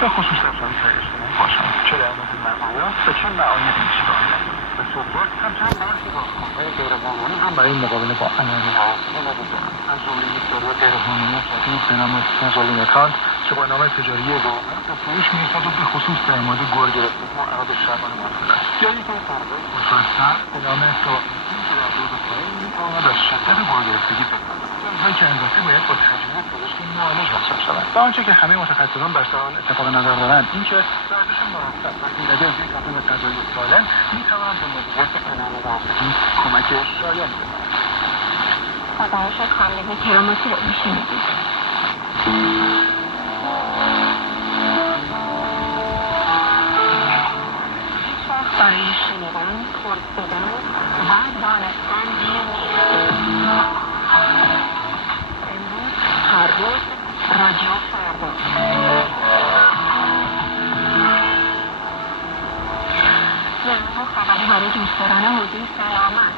به خصوص افرادی که اجتماعی باشند، چه در مورد مقایات و چه معایب اشتباهی و صحبت همچنین برخی راهکارهای غیرقانونی هم برای مقابله با عناوین‌ها وجود دارند، از جمله یک دارو غیرقانونی جدید به نام فنزولینکانت که با نام تجاری گوهر به فروش می‌رسد و به خصوص در مورد گور گرفتگی و اعراض شبانه مفید است، یا یک داروی خوش‌بستر به نام سوافنیسین که در دوز پایین می‌تواند از شدت گور گرفتگی بکاهد، جنبه‌هایی که البته باید با تجربه پزشکی معالج مصرف شوند. و آنچه که همه متخصصان بر سر آن اتفاق نظر دارند این که ورزش مرتب و ایراد ویتامین و غذایی سالم می‌تواند به مدیریت عناوین رفتگی کمک شایانی بکند. خدایش کاملی کراماتی رو میشنیدید. هیچ وقت برای شنیدن، پرسیدن و دانستن دیر نیست. امروز، هر روز، رادیو فردا. خبری برای دوستداران حوزه سلامت.